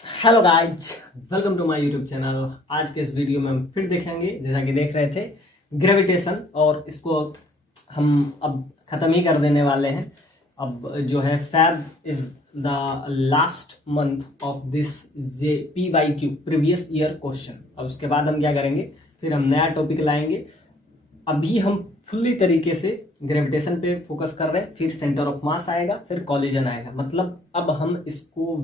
Hello guys, welcome to my YouTube channel. आज के इस वीडियो में हम फिर देखेंगे, जैसा कि देख रहे थे, ग्रेविटेशन। और इसको हम अब ख़त्म ही कर देने वाले हैं। अब जो है Feb is the last month of this J PYQ previous year question. अब उसके बाद हम क्या करेंगे, फिर हम नया टॉपिक लाएंगे। अभी हम फुल्ली तरीके से ग्रेविटेशन पे फोकस कर रहे हैं, फिर सेंटर ऑफ मास आएगा, फिर कॉलिजन आएगा। मतलब अब हम इसको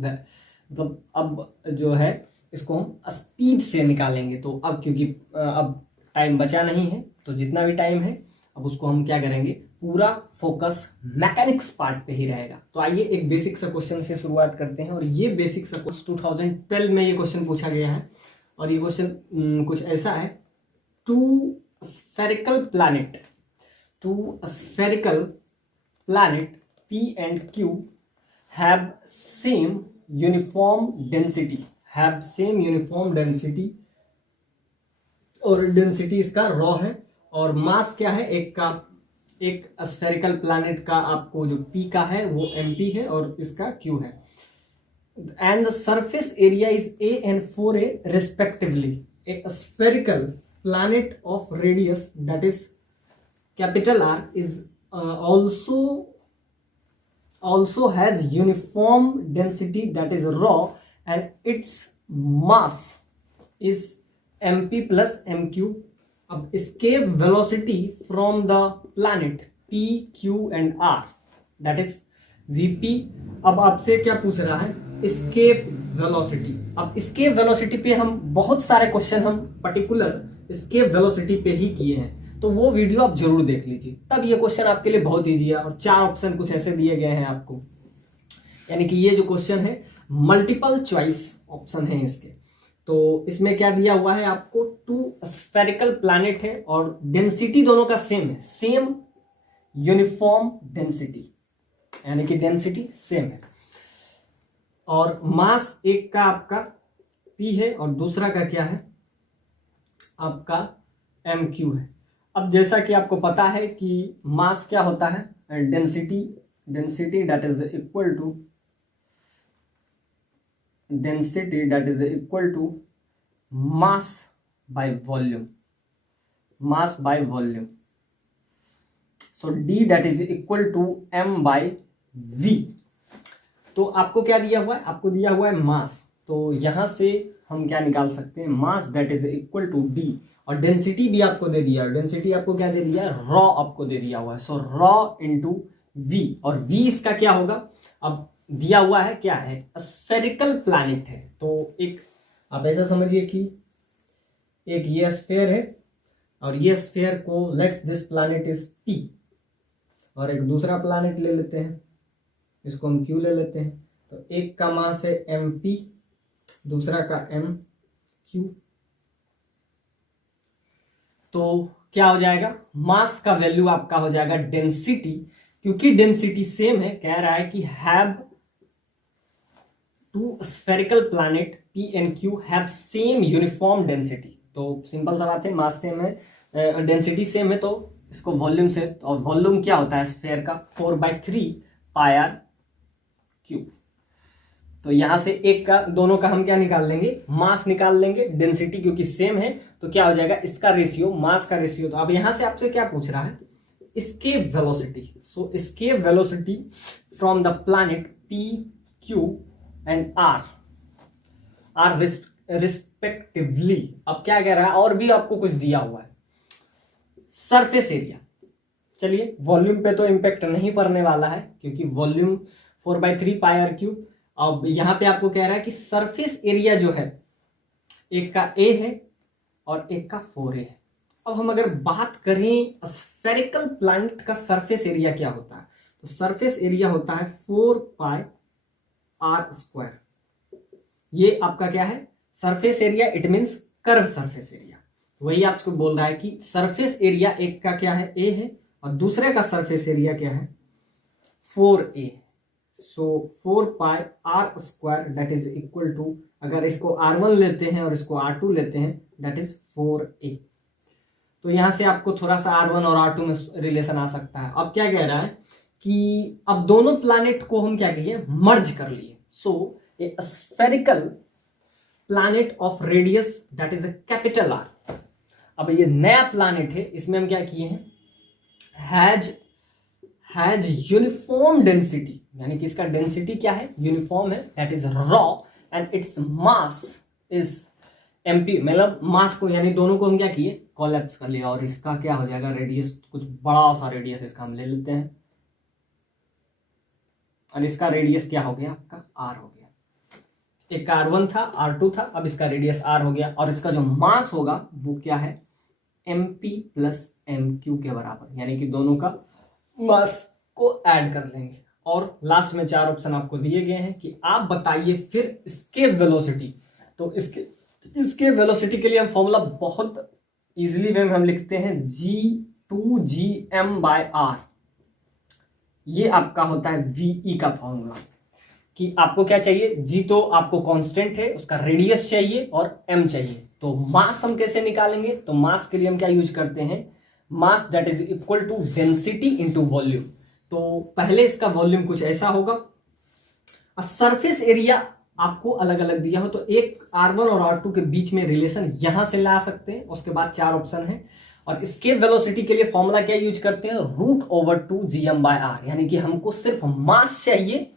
मतलब अब जो है इसको हम स्पीड से निकालेंगे। तो अब क्योंकि अब टाइम बचा नहीं है, तो जितना भी टाइम है अब उसको हम क्या करेंगे, पूरा फोकस मैकेनिक्स पार्ट पे ही रहेगा। तो आइए एक बेसिक सा क्वेश्चन से शुरुआत करते हैं। और ये बेसिक सा क्वेश्चन 2012 में ये क्वेश्चन पूछा गया है। और ये क्वेश्चन कुछ ऐसा है, to spherical planet P and Q have same uniform density और डेंसिटी इसका रॉ है। और मास क्या है, एक स्फेरिकल प्लैनेट का आपको जो P का है वो MP है और इसका Q है। And the surface area is A and 4A respectively. A spherical planet of radius that is capital R is also has uniform density that is rho, and its mass is mp plus mq. अब escape velocity from the planet p, q and r that is vp. अब आपसे क्या पूछ रहा है, escape velocity। अब escape velocity पे हम बहुत सारे क्वेश्चन हम पर्टिकुलर escape velocity पे ही किए हैं, तो वो वीडियो आप जरूर देख लीजिए, तब ये क्वेश्चन आपके लिए बहुत ईजी है। और 4 ऑप्शन कुछ ऐसे दिए गए हैं आपको, यानी कि ये जो क्वेश्चन है मल्टीपल चॉइस ऑप्शन है इसके। तो इसमें क्या दिया हुआ है आपको, 2 स्फेरिकल प्लैनेट है और डेंसिटी दोनों का सेम है, सेम यूनिफॉर्म डेंसिटी, यानी कि डेंसिटी सेम है। और मास एक का आपका P है और दूसरा का क्या है आपका MQ है। अब जैसा कि आपको पता है कि मास क्या होता है, density that is equal to mass by volume. So D that is equal to M by V। तो आपको क्या दिया हुआ है, आपको दिया हुआ है मास। तो यहां से हम क्या निकाल सकते हैं, mass that is equal to D। और डेंसिटी भी आपको दे दिया है, डेंसिटी आपको क्या दे दिया है, रॉ आपको दे दिया हुआ है। सो रॉ इंटू V, और V इसका क्या होगा, अब दिया हुआ है क्या है, स्फेरिकल प्लैनेट है। तो एक आप ऐसा समझिए कि एक ये स्फेयर है और ये स्फेयर को let's this planet is P, और एक दूसरा प्लैनेट ले लेते हैं, इसको हम Q ले लेते हैं। तो एक का मास है MP, दूसरा का MQ। तो क्या हो जाएगा, मास का वैल्यू आपका हो जाएगा डेंसिटी, क्योंकि डेंसिटी सेम है, कह रहा है कि have 2 spherical planet P and Q have same uniform density. तो सिंपल सा बात है, मास सेम है, डेंसिटी सेम है, तो इसको वॉल्यूम से, और वॉल्यूम क्या होता है स्फेयर का, 4/3 πr3। तो यहां से एक का, दोनों का हम क्या निकाल लेंगे, मास निकाल लेंगे। डेंसिटी क्योंकि सेम है तो क्या हो जाएगा, इसका रेशियो, मास का रेशियो। तो अब यहां से आपसे क्या पूछ रहा है, escape velocity. So escape velocity from the planet P, Q and R respectively. अब क्या कह रहा है, और भी आपको कुछ दिया हुआ है, सरफेस एरिया। चलिए, वॉल्यूम पे तो इम्पैक्ट नहीं पड़ने वाला है क्योंकि वॉल्यूम 4/3 πr3। अब यहां पे आपको कह रहा है कि सरफेस एरिया जो है, एक का A है और एक का 4A है। अब हम अगर बात करें स्फेरिकल प्लैनेट का सरफेस एरिया क्या होता है, तो सरफेस एरिया होता है 4πr²। ये आपका क्या है, surface area, it means curve surface area. वही आपको बोल रहा है कि सरफेस एरिया एक का क्या है, A है, और दूसरे का सरफेस एरिया क्या है, 4A। So 4πr² that is equal to, अगर इसको R1 लेते हैं और इसको R2 लेते हैं, दैट इज 4A। तो यहां से आपको थोड़ा सा R1 और R2 में रिलेशन आ सकता है। अब क्या कह रहा है कि अब दोनों प्लैनेट को हम क्या किए, मर्ज कर लिए। So a spherical planet of radius that is a capital R. अब ये नया प्लैनेट है, इसमें हम क्या किए हैं, हैज यूनिफॉर्म डेंसिटी, यानी कि इसका डेंसिटी क्या है, यूनिफॉर्म है, that is raw and its mass is mp, मतलब मास को यानी दोनों को हम क्या किए, कोलैप्स कर लिया, और इसका क्या हो जाएगा, रेडियस, कुछ बड़ा सा रेडियस इसका हम ले लेते हैं, और इसका रेडियस क्या हो गया आपका r हो गया। एक R1 था, R2 था, अब इसका रेडियस r हो गया, और इसका जो मास होगा वो क्या है, mp प्लस mq के बराबर, यानी कि दोनों का मास को ऐड कर लेंगे। और लास्ट में 4 ऑप्शन आपको दिए गए हैं कि आप बताइए फिर स्केप वेलोसिटी। तो इसके वेलोसिटी के लिए हम फॉर्मूला बहुत इजीली वे में हम लिखते हैं g2gm/r। ये आपका होता है वीई का फॉर्मूला, कि आपको क्या चाहिए, g तो आपको कांस्टेंट है, उसका रेडियस चाहिए और m चाहिए। तो मास हम कैसे निकालेंगे, तो मास के लिए हम क्या यूज करते हैं, mass that is equal to density into volume. तो पहले इसका वॉल्यूम कुछ ऐसा होगा, सरफेस एरिया आपको अलग अलग दिया हो, तो एक R1 और R2 के बीच में रिलेशन यहां से ला सकते हैं। उसके बाद 4 ऑप्शन है, और स्केप वेलोसिटी के लिए फॉर्मूला क्या यूज करते हैं, √2gm/r, यानी कि हमको सिर्फ मास चाहिए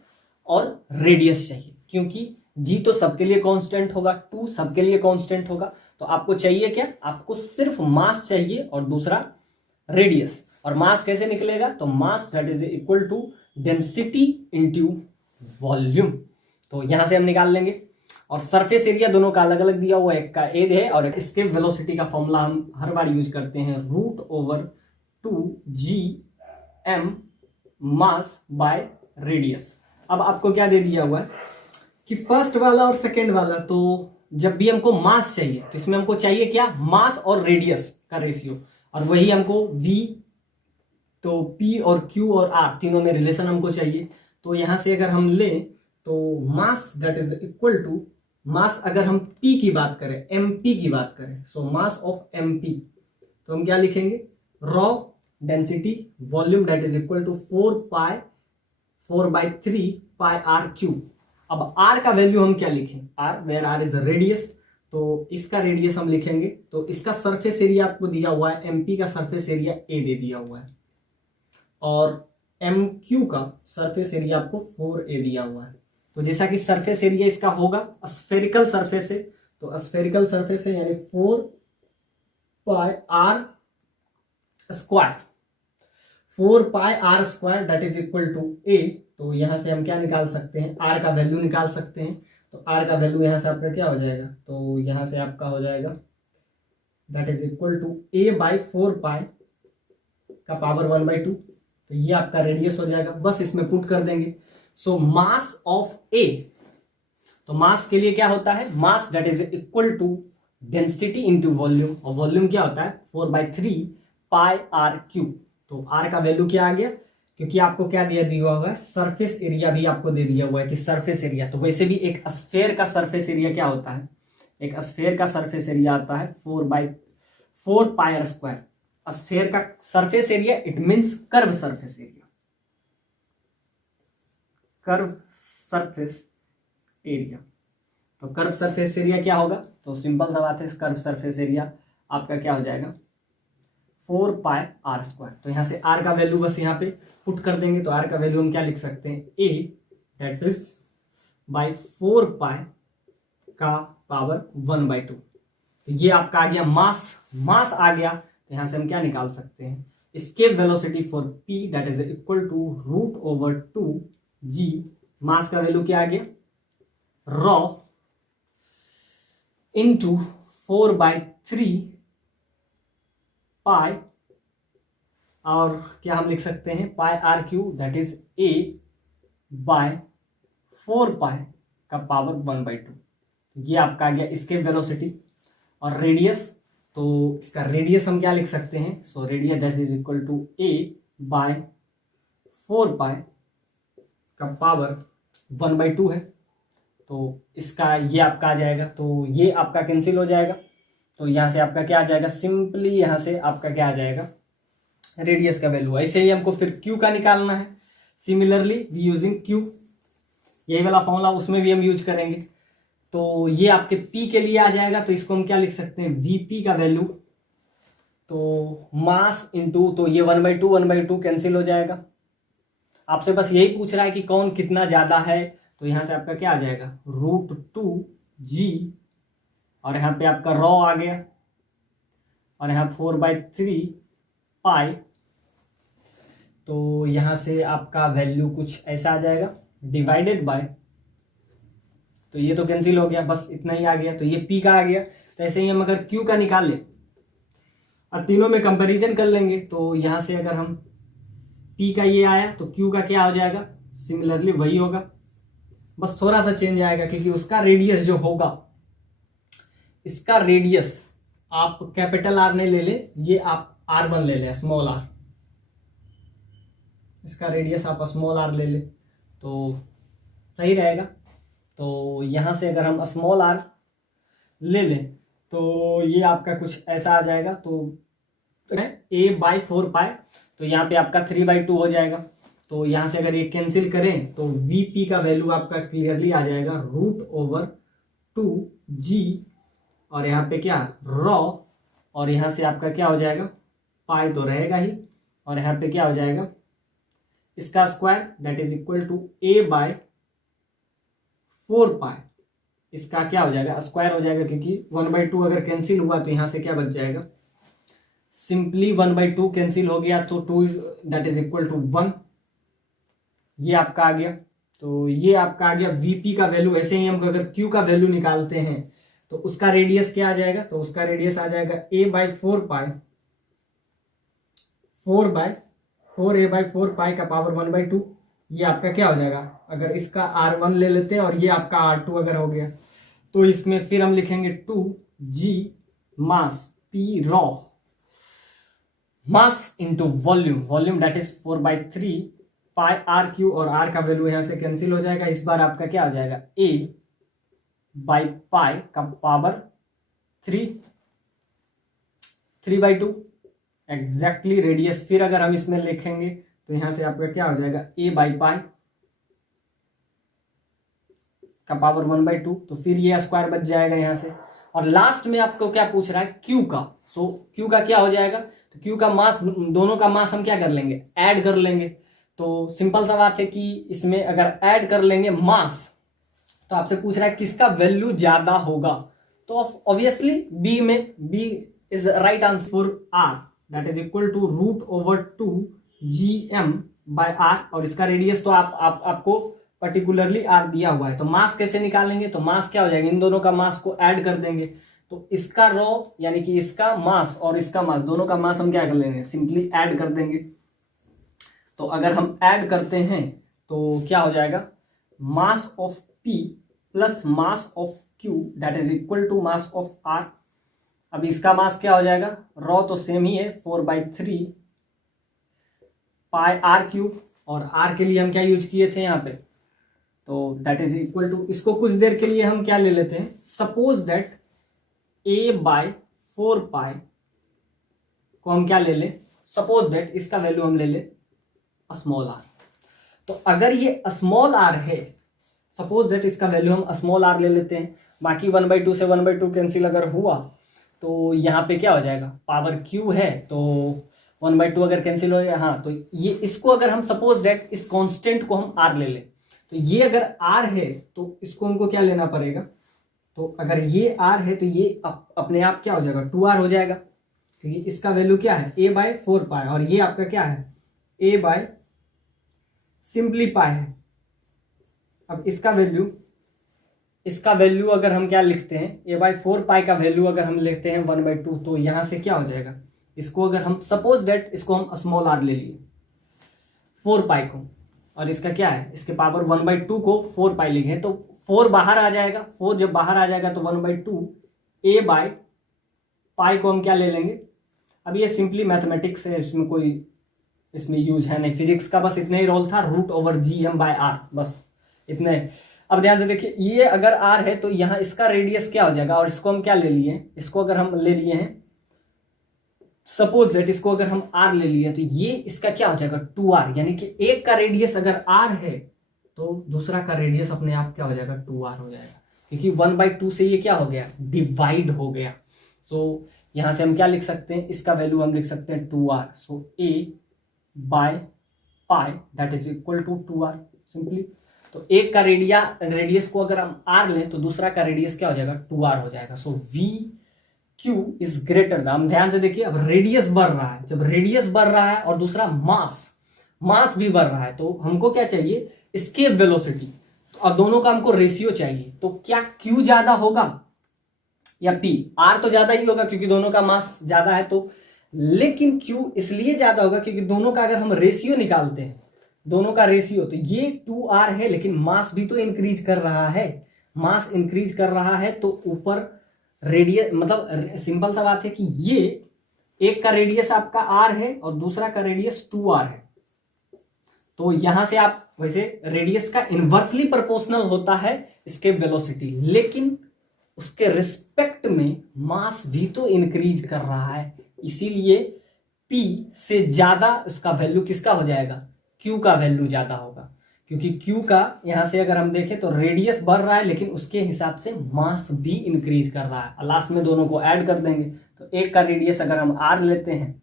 और रेडियस चाहिए, क्योंकि g तो सबके लिए कांस्टेंट होगा, 2 सबके लिए कांस्टेंट होगा, तो आपको चाहिए क्या, आपको सिर्फ मास चाहिए और दूसरा रेडियस। और मास कैसे निकलेगा, तो mass that is equal to density into volume. तो यहां से हम निकाल लेंगे, और सरफेस एरिया दोनों का अलग अलग दिया हुआ है, एक का ए है और स्केप वेलोसिटी का फॉर्मूला हम हर बार यूज करते हैं, √2gm मास बाय रेडियस। अब आपको क्या दे दिया हुआ है कि फर्स्ट वाला और सेकेंड वाला, तो जब भी हमको मास चाहिए तो इसमें हमको चाहिए क्या, मास और रेडियस का रेशियो, और वही हमको v, तो p और q और r तीनों में रिलेशन हमको चाहिए। तो यहां से अगर हम लें तो mass that is equal to, mass अगर हम p की बात करें, mp की बात करें, सो मास ऑफ mp, तो हम क्या लिखेंगे, rho density volume that is equal to 4/3 pi r cube. अब r का वैल्यू हम क्या लिखें, r where r is radius, तो इसका रेडियस हम लिखेंगे, तो इसका सरफेस एरिया आपको दिया हुआ है, mp का सरफेस एरिया a दे दिया हुआ है, और mq का सरफेस एरिया आपको 4a दिया हुआ है। तो जैसा कि सरफेस एरिया इसका होगा, स्फेरिकल सरफेस है, तो स्फेरिकल सरफेस है, यानी 4πr square, 4πr² that is equal to a। तो यहां से हम क्या निकाल सकते हैं, r का वैल्यू निकाल सकते हैं। तो r का वैल्यू यहां से आपका क्या हो जाएगा, तो यहां से आपका हो जाएगा that is equal to a/4π का पावर 1/2। तो ये आपका रेडियस हो जाएगा, बस इसमें पुट कर देंगे। सो मास ऑफ ए, तो मास के लिए क्या होता है, mass that is equal to density into volume, और वॉल्यूम क्या होता है 4/3 पाई r क्यूब। तो r का वैल्यू क्या आ गया, क्योंकि आपको क्या दिया हुआ है, सरफेस एरिया भी आपको दे दिया हुआ है कि सरफेस एरिया, तो वैसे भी एक स्फेयर का सरफेस एरिया क्या होता है, एक स्फेयर का सरफेस एरिया आता है 4/4 पाई r स्क्वायर। स्फेयर का surface area it means curve surface area, curve surface area. तो कर्व सरफेस एरिया क्या होगा, तो सिंपल सा बात है, कर्व सरफेस एरिया आपका क्या हो जाएगा 4πr²। तो यहां से r का वैल्यू बस यहाँ पे पुट कर देंगे, तो r का वैल्यू हम क्या लिख सकते हैं, a दैट इज बाई 4π का पावर 1/2। तो ये आपका आ गया मास आ गया। तो यहां से हम क्या निकाल सकते हैं, escape velocity for p that is equal to √2g, मास का वैल्यू क्या आ गया, रॉ इंटू 4/3 पाई, और क्या हम लिख सकते हैं, pi r cube that is a by 4 pi का पावर 1/2। ये आपका आ गया escape velocity। और रेडियस, तो इसका रेडियस हम क्या लिख सकते हैं, so radius that is equal to a by 4 pi का पावर 1/2 है। तो इसका ये आपका आ जाएगा, तो ये आपका कैंसिल हो जाएगा। तो यहां से आपका क्या आ जाएगा, सिंपली यहां से आपका क्या आ जाएगा, रेडियस का वैल्यू। ऐसे ही हमको फिर q का निकालना है, सिमिलरली वी यूजिंग q। यही वाला फॉर्मूला उसमें भी हम यूज करेंगे। तो ये आपके P के लिए आ जाएगा, तो इसको हम क्या लिख सकते हैं, VP का वैल्यू, तो मास इंटू, तो ये 1/2 कैंसिल हो जाएगा। आपसे बस यही पूछ रहा है कि कौन कितना ज़्यादा है, तो यहाँ से आपका क्या आ जाएगा, √2G, और यहाँ पे आपका रॉ आ गया, और यहाँ 4/3 पाई, तो यहाँ से आपका वैल्यू कुछ ऐसा आ जाएगा, डिवाइडेड बाय, तो ये तो कैंसिल हो गया, बस इतना ही आ गया, तो ये P का आ गया। तो ऐसे ही हम अगर Q का निकाल लें और तीनों में कंपैरिजन कर लेंगे, तो यहाँ से अगर हम P का ये आया तो Q का क्या हो जाएगा, सिमिलरली वही होगा, बस थोड़ा सा चेंज आएगा, क्योंकि उसका रेडियस जो होगा, इसका रेडियस आप कैपिटल R नहीं ले ले, ये आप R1 ले ले, स्मॉल r, इसका रेडियस आप स्मॉल r ले ले तो सही रहेगा। तो यहाँ से अगर हम स्मॉल r ले लें तो ये आपका कुछ ऐसा आ जाएगा, तो A/4 पाई, तो यहाँ पे आपका 3/2 हो जाएगा। तो यहाँ से अगर ये कैंसिल करें तो VP का वैल्यू आपका क्लियरली आ जाएगा √2G, और यहाँ पे क्या रॉ, और यहाँ से आपका क्या हो जाएगा, पाई तो रहेगा ही, और यहाँ पे क्या हो जाएगा, इसका square that is equal to A/4 pi, इसका क्या हो जाएगा, स्क्वायर हो जाएगा, क्योंकि 1/2 अगर कैंसिल हुआ तो यहाँ से क्या बच जाएगा, सिंपली 1/2 कैंसिल हो गया, तो 2 दैट इज इक्वल टू 1, ये आपका आ गया। तो ये आपका आ गया VP का वैल्यू। ऐसे ही हम अगर Q का वैल्यू निकालते हैं तो उसका रेडियस क्या आ जाएगा, तो उसका रेडियस आ जाएगा A/4 पाई, 4A/4 पाई का पावर 1/2, ये आपका क्या हो जाएगा, अगर इसका R1 ले लेते हैं और ये आपका R2 अगर हो गया, तो इसमें फिर हम लिखेंगे 2G mass P raw, mass into volume, volume that is 4/3 pi RQ, और R का वैल्यू यहां से कैंसिल हो जाएगा। इस बार आपका क्या हो जाएगा, A/पाई का पावर 3/2 एग्जैक्टली रेडियस। फिर अगर हम इसमें लिखेंगे तो यहां से आपका क्या हो जाएगा, A/पाई का पावर 1/2, तो फिर ये स्क्वायर बच जाएगा यहाँ से। और लास्ट में आपको क्या पूछ रहा है, Q का। सो Q का क्या हो जाएगा, तो Q का मास, दोनों का मास हम क्या कर लेंगे, ऐड कर लेंगे। तो सिंपल सा बात है कि इसमें अगर ऐड कर लेंगे मास, तो आपसे पूछ रहा है किसका वैल्यू ज्यादा होगा, तो ऑब्वियसली B में, B is right answer for R, that is equal to √2GM/R, और इसका रेडियस तो आपको पर्टिकुलरली R दिया हुआ है। तो मास कैसे निकालेंगे, तो मास क्या हो जाएगा, इन दोनों का मास को ऐड कर देंगे, तो इसका रॉ यानी कि इसका मास और इसका मास, दोनों का मास हम क्या कर लेंगे, सिंपली ऐड कर देंगे। तो अगर हम ऐड करते हैं तो क्या हो जाएगा, mass of P plus mass of Q that is equal to mass of R। अब इसका मास क्या हो जाएगा, रॉ तो सेम ही है 4/3 पाई R3, और R के लिए हम क्या यूज किए थे यहाँ पे, तो दैट इज इक्वल टू, इसको कुछ देर के लिए हम क्या ले लेते हैं, सपोज दैट A/4 पाई को हम क्या ले लें, सपोज दैट इसका वैल्यू हम ले लें स्मॉल r। तो अगर ये स्मॉल r है, सपोज दैट इसका वैल्यू हम स्मॉल r ले लेते हैं, बाकी 1/2 से 1/2 कैंसिल अगर हुआ तो यहाँ पे क्या हो जाएगा, पावर q है, तो 1/2 अगर कैंसिल हो गया, हाँ, तो ये इसको अगर हम सपोज दैट इस कांस्टेंट को हम r ले लें, तो ये अगर r है तो इसको हमको क्या लेना पड़ेगा, तो अगर ये r है तो ये अपने आप क्या हो जाएगा, 2r हो जाएगा, क्योंकि इसका वैल्यू क्या है, A/4 पाई, और ये आपका क्या है, A/ सिंपली पाई है। अब इसका वैल्यू अगर हम क्या लिखते हैं, A/4 पाई का वैल्यू अगर हम लेते हैं 1/2, तो यहां से क्या हो जाएगा, इसको अगर हम सपोज दैट इसको हम स्मॉल r ले लिए 4 पाई को, और इसका क्या है, इसके पावर 1/2 को 4 पाई लिखे, तो 4 बाहर आ जाएगा, 4 जब बाहर आ जाएगा तो 1/2 A/ पाई को हम क्या ले लेंगे। अब ये सिंपली मैथमेटिक्स है, इसमें यूज है नहीं, फिजिक्स का बस इतना ही रोल था, √/GM/R, बस इतने। अब ध्यान से देखिए, ये अगर r है तो यहाँ इसका रेडियस क्या हो जाएगा, और इसको हम क्या ले लिए, इसको अगर हम ले लिए हैं सपोज दैट, इसको अगर हम r ले लिए तो ये इसका क्या हो जाएगा 2r, यानी कि एक का रेडियस अगर r है तो दूसरा का रेडियस अपने आप क्या हो जाएगा 2r हो जाएगा, क्योंकि 1/2 से ये क्या हो गया डिवाइड हो गया। सो यहां से हम क्या लिख सकते हैं, इसका वैल्यू हम लिख सकते हैं 2r। So a/π that is equal to 2r simply. तो एक का रेडियस को अगर हम r लें तो दूसरा का रेडियस क्या हो जाएगा 2r हो जाएगा। So we Q is greater than, हम ध्यान से देखिए अब रेडियस बढ़ रहा है, जब रेडियस बढ़ रहा है और दूसरा मास भी बढ़ रहा है, तो हमको क्या चाहिए एस्केप वेलोसिटी, तो और दोनों का हमको रेशियो चाहिए। तो क्या Q ज्यादा होगा या P? R तो ज्यादा ही होगा क्योंकि दोनों का मास ज्यादा है, तो लेकिन Q इसलिए ज्यादा होगा क्योंकि दोनों का अगर हम रेशियो निकालते हैं, दोनों का रेशियो, तो ये 2r है लेकिन मास भी तो इंक्रीज कर रहा है, मास इंक्रीज कर रहा है, तो ऊपर रेडियस, मतलब सिंपल सा बात है कि ये एक का रेडियस आपका r है और दूसरा का रेडियस 2r है, तो यहां से आप वैसे रेडियस का इनवर्सली प्रोपोर्शनल होता है एस्केप वेलोसिटी, लेकिन उसके रिस्पेक्ट में मास भी तो इंक्रीज कर रहा है, इसीलिए P से ज्यादा उसका वैल्यू किसका हो जाएगा, Q का वैल्यू ज्यादा होगा, क्योंकि Q का यहां से अगर हम देखें तो रेडियस बढ़ रहा है लेकिन उसके हिसाब से मास भी इंक्रीज कर रहा है, और लास्ट में दोनों को ऐड कर देंगे, तो एक का रेडियस अगर हम r लेते हैं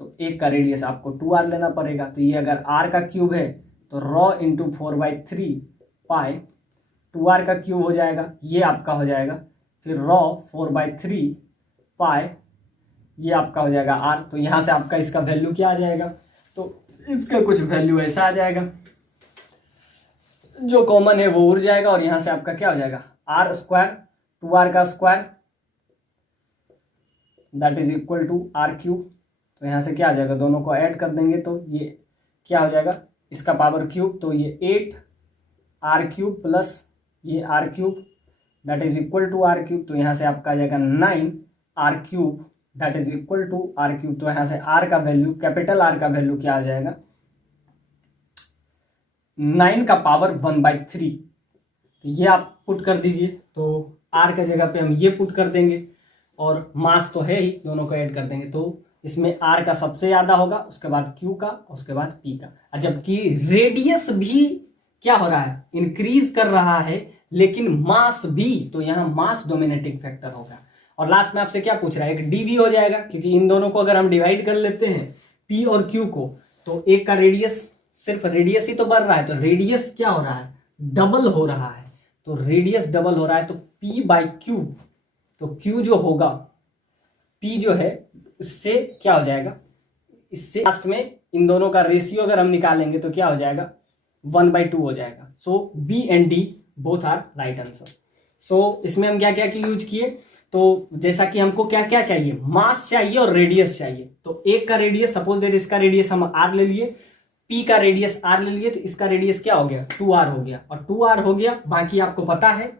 तो एक का रेडियस आपको 2r लेना पड़ेगा, तो ये अगर r का क्यूब है तो रॉ इंटू 4/3 पाई 2r का क्यूब हो जाएगा, ये आपका हो जाएगा, फिर रॉ 4/3 पाई ये आपका हो जाएगा r, तो यहां से आपका इसका वैल्यू क्या आ जाएगा, तो इसका कुछ वैल्यू ऐसा आ जाएगा, जो कॉमन है वो उड़ जाएगा, और यहां से आपका क्या हो जाएगा r² 2r का square that is equal to r³। तो यहां से क्या आ जाएगा, दोनों को ऐड कर देंगे तो ये क्या हो जाएगा, इसका पावर क्यूब, तो ये 8r³ प्लस ये r³ that is equal to r³, तो यहां से आपका आ जाएगा 9r³ that is equal to r³। तो यहां से r का वैल्यू, कैपिटल R का वैल्यू क्या आ जाएगा 9 का पावर 1/3, तो ये आप पुट कर दीजिए, तो r के जगह पे हम ये पुट कर देंगे, और मास तो है ही, दोनों को ऐड कर देंगे, तो इसमें r का सबसे ज्यादा होगा, उसके बाद q का, उसके बाद p का, और जबकि रेडियस भी क्या हो रहा है इंक्रीज कर रहा है लेकिन मास भी, तो यहां मास डोमिनेटिंग फैक्टर होगा। और लास्ट में आपसे क्या पूछ रहा है, एक dv हो जाएगा, क्योंकि इन दोनों को अगर हम डिवाइड कर लेते हैं p और q को, तो एक का रेडियस, सिर्फ रेडियस ही तो बढ़ रहा है, तो रेडियस क्या हो रहा है डबल हो रहा है, तो रेडियस डबल हो रहा है, तो p/q, तो q जो होगा, p जो है उससे क्या हो जाएगा, इससे लास्ट में इन दोनों का रेशियो अगर हम निकालेंगे तो क्या हो जाएगा 1/2 हो जाएगा। So B and D both are right answer. So इसमें हम क्या क्या की यूज किए, तो जैसा कि हमको क्या क्या चाहिए, मास चाहिए और रेडियस चाहिए, तो एक का रेडियस, सपोज दैट इसका रेडियस हम r ले लिए, p का रेडियस r ले लिए, तो इसका रेडियस क्या हो गया 2r हो गया, और 2r हो गया। बाकी आपको पता है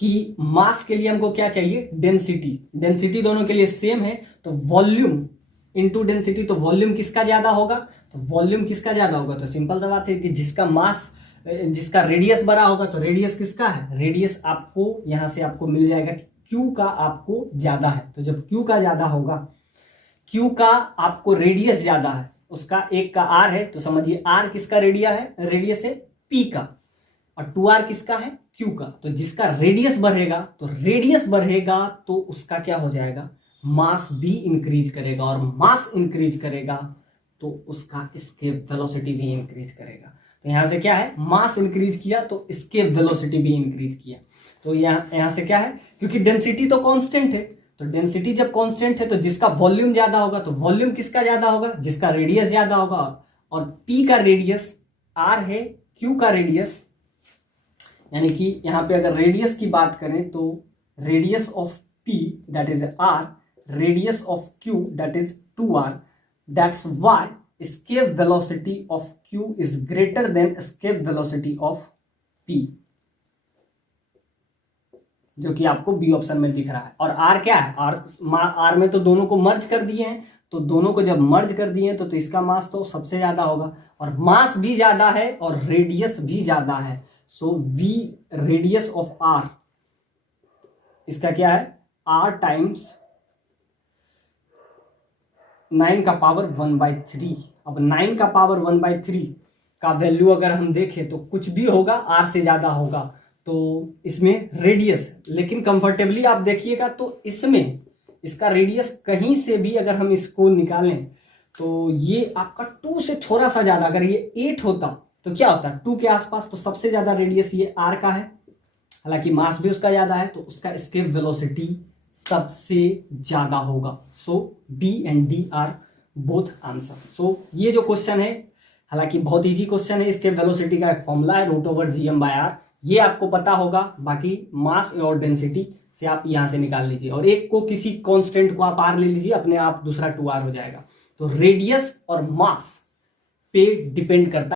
कि मास के लिए हमको क्या चाहिए डेंसिटी, डेंसिटी दोनों के लिए सेम है, तो वॉल्यूम इनटू डेंसिटी, तो वॉल्यूम किसका ज्यादा होगा, तो वॉल्यूम किसका ज्यादा होगा, तो सिंपल सा बात है कि जिसका मास, जिसका रेडियस बड़ा होगा, तो रेडियस किसका है, रेडियस आपको यहां से आपको मिल जाएगा क्यू का आपको ज्यादा है, तो जब क्यू का ज्यादा होगा, क्यू का आपको रेडियस ज्यादा है, उसका एक का आर है, तो समझिए आर किसका रेडियस है पी का, और 2r किसका है q का, तो जिसका रेडियस बढ़ेगा तो उसका क्या हो जाएगा मास भी इंक्रीज करेगा, और मास इंक्रीज करेगा तो उसका एस्केप वेलोसिटी भी इंक्रीज करेगा। तो यहां से क्या है, मास इंक्रीज किया तो एस्केप वेलोसिटी भी इंक्रीज किया। तो यहां से क्या है, क्योंकि डेंसिटी तो कांस्टेंट है, तो डेंसिटी जब कांस्टेंट है तो जिसका वॉल्यूम ज्यादा होगा, तो वॉल्यूम किसका ज्यादा होगा, जिसका रेडियस ज्यादा होगा, और p का रेडियस r है, q का रेडियस, यानी कि यहां पे अगर रेडियस की बात करें तो radius of p that is r, radius of q that is 2r, that's why escape velocity of q is greater than escape velocity of p, जो कि आपको बी ऑप्शन में दिख रहा है। और r क्या है, r में तो दोनों को मर्ज कर दिए हैं, तो दोनों को जब मर्ज कर दिए तो इसका मास तो सबसे ज्यादा होगा, और मास भी ज्यादा है और रेडियस भी ज्यादा है, सो v रेडियस ऑफ r इसका क्या है r टाइम्स 9 का पावर 1/3। अब 9 का पावर 1/3 का वैल्यू अगर हम देखें तो कुछ भी होगा आर से ज्यादा होगा, तो इसमें रेडियस, लेकिन कंफर्टेबली आप देखिएगा तो इसमें इसका रेडियस कहीं से भी अगर हम इसको निकालें तो ये आपका 2 से थोड़ा सा ज्यादा, अगर ये 8 होता तो क्या होता 2 के आसपास, तो सबसे ज्यादा रेडियस ये आर का है, हालांकि मास भी उसका ज्यादा है, तो उसका एस्केप वेलोसिटी सबसे ज्यादा होगा। So B and D are both answer. So ये जो क्वेश्चन है, हालांकि बहुत इजी क्वेश्चन है, इसके वेलोसिटी का एक फॉर्मूला है √gm/r, ये आपको पता होगा, बाकी मास और डेंसिटी से आप यहां से निकाल लीजिए, और एक को किसी कांस्टेंट को आप आर ले लीजिए, अपने आप दूसरा 2r हो जाएगा। तो रेडियस और मास पे डिपेंड करता है।